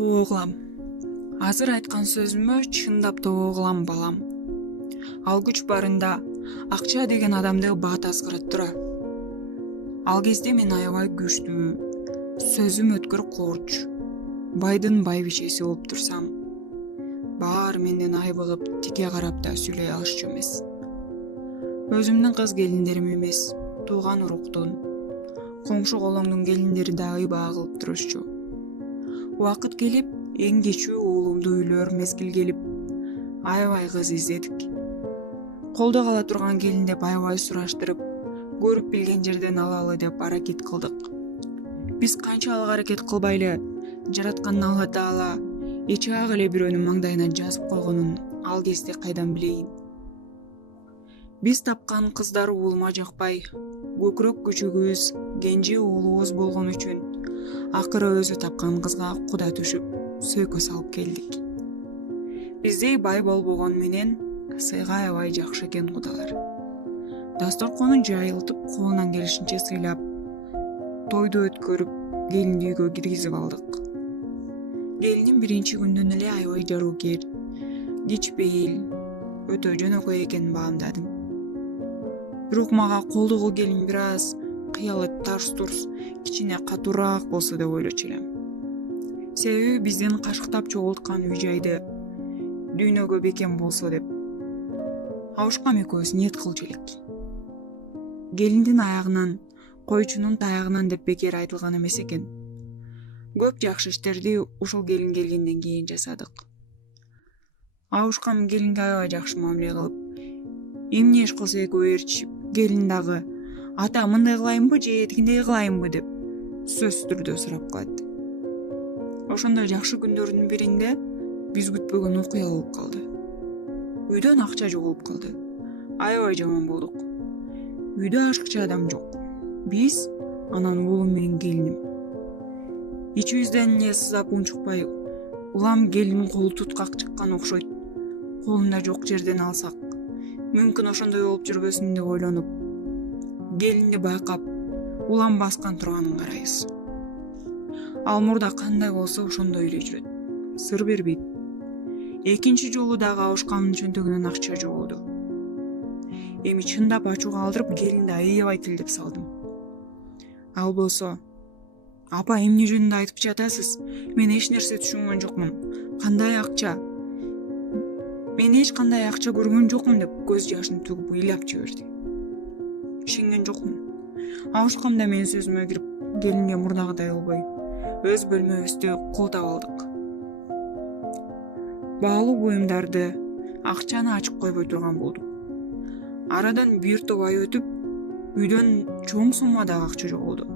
Тобоо кылам. Азыр айткан сөзүмө чындап тобоо кылам балам. Ал күч барында акча деген адамды баат аскарат тура. Ал кезде мен аябай күчтүү, сөзүм өткөр корч, байдын байбичеси болуп турсам, баары менден айбыгып тике карап да сүйлөй алышчу эмес. Өзүмдүн кыз келиндерим эмес, тууган уруктун, коңшу колоңдун келиндери да ыйбаа кылып турушчу. Убакыт келип, эң кечүү уулумду үйлөр мезгил келип, аябай кыз издедик. Колдо кала турган келин деп аябай сураштырып, көрүп билген жерден алалы деп аракет кылдык. Биз канчалык аракет кылбай эле, жараткан Алла Таала эчак эле бирөөнүн маңдайына жазып койгонун ал кезде кайдан билейин. Биз тапкан кыздар уулума жакпай, көкүрөк күчүгүбүз, кенже уулубуз болгон үчүн акыры өзү тапкан кызга куда түшүп, сөйкө салып келдик. Биздей бай болбогон менен сыйга аябай жакшы экен кудалар. Дасторконун жайылтып, колунан келишинче сыйлап, тойду өткөрүп, келинди үйгө киргизип алдык. Келиним биринчи күндөн эле аябай жароокер, кичпейил, өтө жөнөкөй экенин баамдадым. Бирок мага колдогу келин бир аз кыялы тарс-турс, кичине катуураак болсо деп ойлочу элем. Себеби биздин кашыктап чогулткан үй жайды дүйнөгө бекем болсо деп Абушкам экөөбүз ниет кылчу элек. Келиндин аягынан, койчунун таягынан деп бекер айтылган эмес экен. Көп жакшы иштерди ушул келин келгенден кийин жасадык. Абушкам келинге аябай жакшы мамиле кылып, эмне иш кылса экөө ээрчишип, келин дагы ата мындай кылайынбы же тигиндей кылайынбы деп сөзсүз түрдө сурап калат. Ошондой жакшы күндөрдүн биринде биз күтпөгөн окуя болуп калды. Үйдөн акча жоголуп калды. Аябай жаман болдук. Үйдө ашыкчы адам жок. Биз, анан уулум менен келиним. Ичибизден эле сызап унчукпай, улам келин колу туткак чыккан окшойт. Колунда жок жерден алсак, мүмкүн ошондой болуп жүрбөсүн деп ойлонуп, келинди байкап, улам баскан турганын карайбыз. Ал мурда кандай болсо ошондой эле жүрөт. Сыр бербейт. Экинчи жолу дагы Абушкамдын чөнтөгүнөн акча жоголду. Эми чындап ачууга алдырып, келинди аябай тилдеп салдым. Ал болсо: "Апа, эмне жөнүндө айтып жатасыз? Мен эч нерсе түшүнгөн жокмун. Кандай акча? Мен эч кандай акча көргөн жокмун" деп көз жашын төгүп ыйлап жиберди. Ишенген жокмун. Абушкам да менин сөзүмө кирип, келинге мурдагыдай болбой, өз бөлмөбүздү колдоп алдык. Баалуу буюмдарды, акчаны ачып койбой турган болдук. Арадан бир топ ай өтүп, үйдөн чоң суммадагы акча жоголду.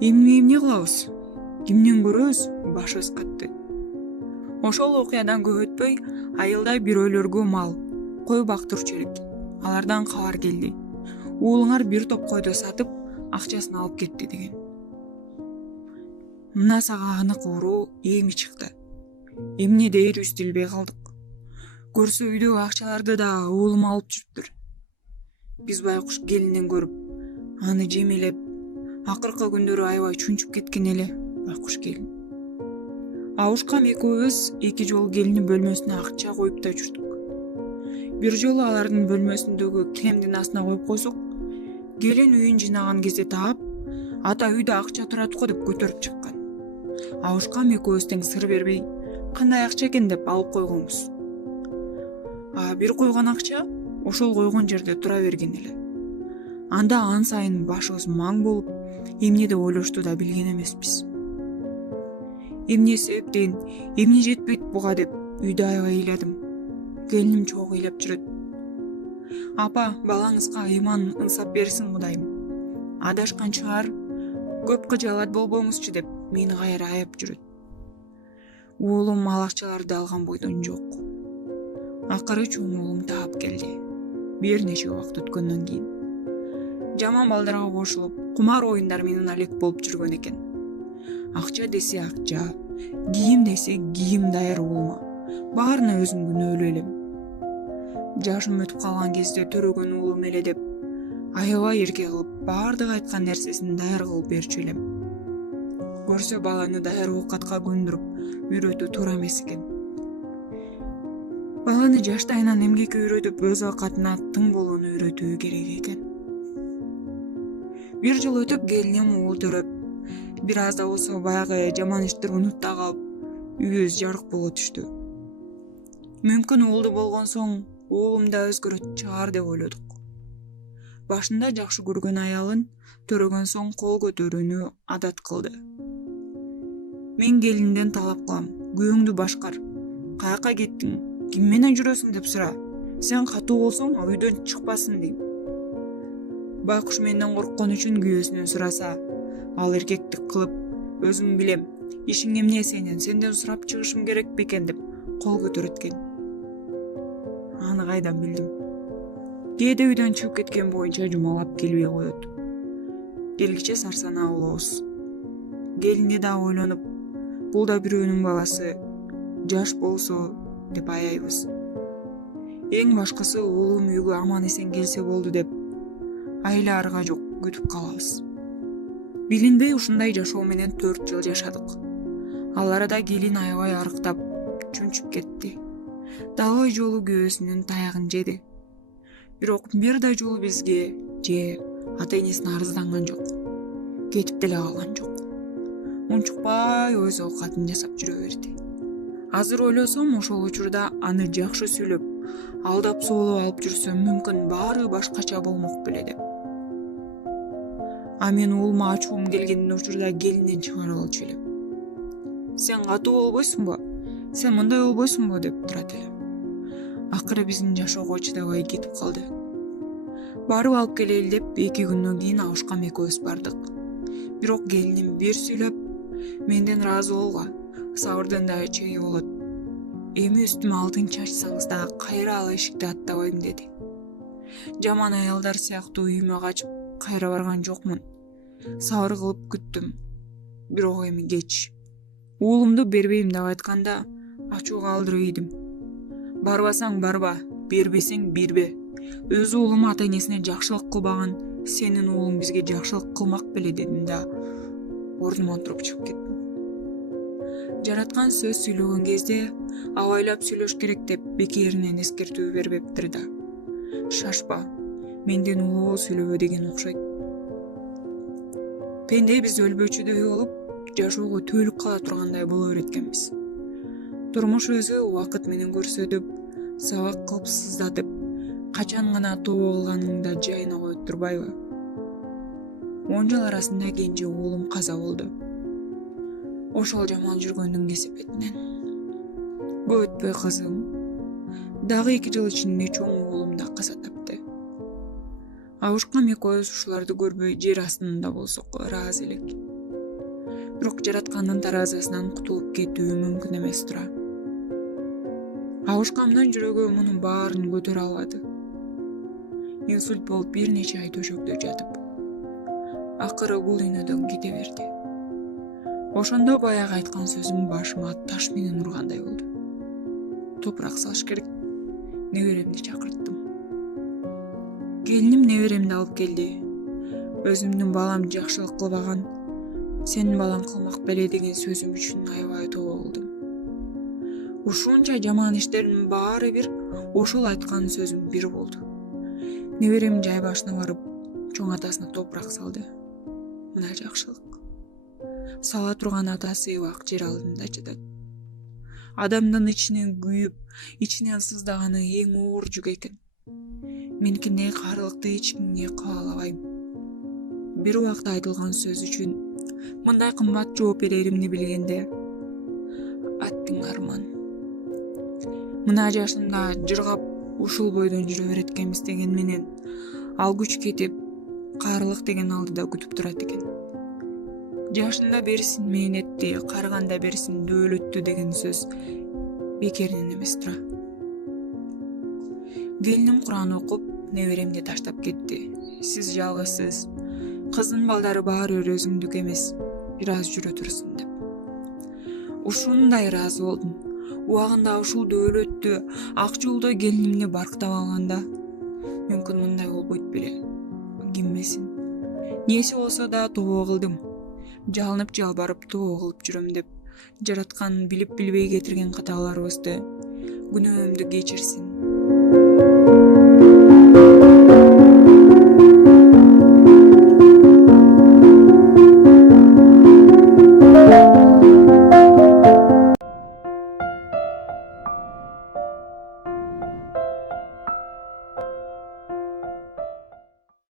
Эмне кылабыз? Кимден көрөбүз? Башыбыз катты. Ошол окуядан көп өтпөй, айылда бирөөлөргө мал, кой бактырчу элек. Алардан кабар келди. Уулуңар бир топ койду сатып, акчасын алып кетти деген. Мына сага анык уруу эми чыкты. Эмне дээрибизди билбей калдык. Көрсө үйдөгү акчаларды да уулум алып жүрүптүр. Биз байкуш келинден көрүп, аны жемелеп, акыркы күндөрү аябай чүнчүп кеткен эле байкуш келин. Абушкам экөөбүз эки жолу келиндин бөлмөсүнө акча коюп да жүрдүк. Бир жолу алардын бөлмөсүндөгү килемдин астына коюп койсок, келин үйүн жыйнаган кезде таап, ата үйдө акча турат го деп көтөрүп чыккан. Абушкам экөөбүз тең сыр бербей, кандай акча экен деп алып койгонбуз. Бир койгон акча ошол койгон жерде тура берген эле. Анда ан сайын башыбыз маң болуп, эмне деп ойлошту да билген эмеспиз. Эмне себептен, эмне жетпейт буга деп үйдө аябай ыйладым. Келиним чогуу ыйлап жүрөт. "Апа, балаңызга ыйман ынсап берсин Кудайым. Адашкан чыгар, көп кыжаалат болбоңузчу" деп мени кайра аяп жүрөт. Уулум ал акчаларды алган бойдон жок. Акыры чоң уулум таап келди. Бир нече убакыт өткөндөн кийин. Жаман балдарга кошулуп, кумар оюндар менен алек болуп жүргөн экен. Акча десе акча, кийим десе кийим даяр уулума. Баарына өзүм күнөөлүү элем. Жашым өтүп калган кезде төрөгөн уулум эле деп аябай эрке кылып, баардык айткан нерсесин даяр кылып берчү элем. көрсө баланы даяр оокатка көндүрүп үйрөтүү туура эмес экен. Баланы жаштайынан эмгекке үйрөтүп, өз оокатына тың болууну үйрөтүү керек экен. Бир жыл өтүп келиним уул төрөп, бир аз да болсо баягы жаман иштер унутта калып, үйүбүз жарык боло түштү. Мүмкүн уулду болгон соң уулум да өзгөрөт чыгар деп ойлодук. Башында жакшы көргөн аялын төрөгөн соң кол көтөрүүнү адат кылды. Мен келинден талап кылам: күйөөңдү башкар, каяка кеттиң, ким менен жүрөсүң деп сура. Сен катуу болсоң үйдөн чыкпасын дейм. Байкуш менден корккон үчүн күйөөсүнөн сураса, ал эркектик кылып, өзүм билем, ишиң эмне сенден сурап чыгышым керек бекен деп кол көтөрөт экен. Аны кайдан билдим? Кээде үйдөн чыгып кеткен боюнча жумалап келбей коет. Келгиче сарсанаа болобуз. Келини да ойлонуп, бул да бирөөнүн баласы, жаш болсо деп аяйбыз. Эң башкысы уулум үйгө аман эсен келсе болду деп айла арга жок күтүп калабыз. Билинбей ушундай жашоо менен 4 жыл жашадык. Ал арада келин аябай арыктап, чүнчүп кетти. Далбай жолу күйөөсүнүн таягын жеди. Бирок бир да жолу бизге же ата-энесине арызданган жок. Кетип деле калган жок. Унчукпай өз оокатын жасап жүрө берди. Азыр ойлосом, ошол учурда аны жакшы сүйлөп, алдап соолоп алып жүрсөм, мүмкүн баары башкача болмок беле деп. А мен уулума ачуум келген учурда келинден чыгарып алчу элем. Сен катуу болбойсуңбу? Сен мындай болбойсуңбу деп турат элем. Акыры биздин жашоого чыдабай кетип калды. Барып алып келели деп 2 күндөн кийин Абышкам экөөбүз бардык. Бирок келиним бир сүйлөп, менден ыраазы болго, сабырдын да чеги болот. Эми үстүмө алтын чачсаңыз да кайра ал эшикти аттабайм деди. Жаман аялдар сыяктуу үйүмө качып кайра барган жокмун. Сабыр кылып күттүм. Бирок эми кеч. Уулумду бербейм деп айтканда ачууга алдырып ийдим. Барбасаң барба, бербесең бербе. Өз уулум ата-энесине жакшылык кылбаган, сенин уулуң бизге жакшылык кылмак беле дедим да ордуман туруп чыгып кеттим. Жараткан сөз сүйлөгөн кезде абайлап сүйлөш керек деп бекеринен эскертүү бербептир да. Шашпа, менден улуу сүйлөбө деген окшойт. Пенде биз өлбөчүдөй болуп, жашоого төлүп кала тургандай боло береткенбиз. Турмуш өзү убакыт менен көрсөтүп, сабак кылып сыздатып, качан гана тобо кылганыңда жайына коюп турбайбы? 10 жыл арасында кенже уулум каза болду. Ошол жаман жүргөндүн кесепетинен. Көп өтпөй кызым, дагы 2 жыл ичинде чоң уулум да каза тапты. Абышкам экөөбүз ушуларды көрбөй жер астында болсок ыраазы элек. Бирок жараткандын таразысынан кутулуп кетүү мүмкүн эмес тура. Абышкамдын жүрөгү мунун баарын көтөрө албады. Инсульт болуп бир нече ай төшөктө жатып, акыры бул дүйнөдөн кете берди. Ошондо баягы айткан сөзүм башыма таш менен ургандай болду. Топурак салыш керек. Неберемди чакырттым. Келиним неберемди алып келди. Өзүмдүн балам жакшылык кылбаган, сенин балаң кылмак беле деген сөзүм үчүн аябай тобо болдум. Ушунча жаман иштердин баары бир, ошол айткан сөзүм бир болду. Неберем жай башына барып, чоң атасына топурак салды. Мына жакшылык. Сала турган атасы бак жер алдында жатат. Адамдын ичинен күйүп, ичинен сыздаганы эң оор жүк экен. Меникиндей каарылыкты эч кимге кыла албайм. Бир убакта айтылган сөз үчүн мындай кымбат жооп береримди билгенде, аттың арман. Мына жашында жыргап ушул бойдон жүрө береткенбиз деген менен ал күч кетип, каарылык деген алдыда күтүп турат экен. Жашында берсин мээнетти, карыганда берсин дөөлөттү деген сөз бекеринен эмес тура. Келиним Куран окуп, неберемди таштап кетти. Сиз жалгызсыз. Кыздын балдары баары бир өзүңдүк эмес, бир аз жүрө турсун деп. Ушундай ыраазы болдум. Убагында ушул дөөлөттү, ак жолдо келинимди барктап алганда, мүмкүн мындай болбойт беле. Ким билсин. Нээси болсо да тобо кылдым. жалынып жалбарып тоо кылып жүрөм деп жараткан билип билбей кетирген каталарыбызды күнөөмдү кечирсин.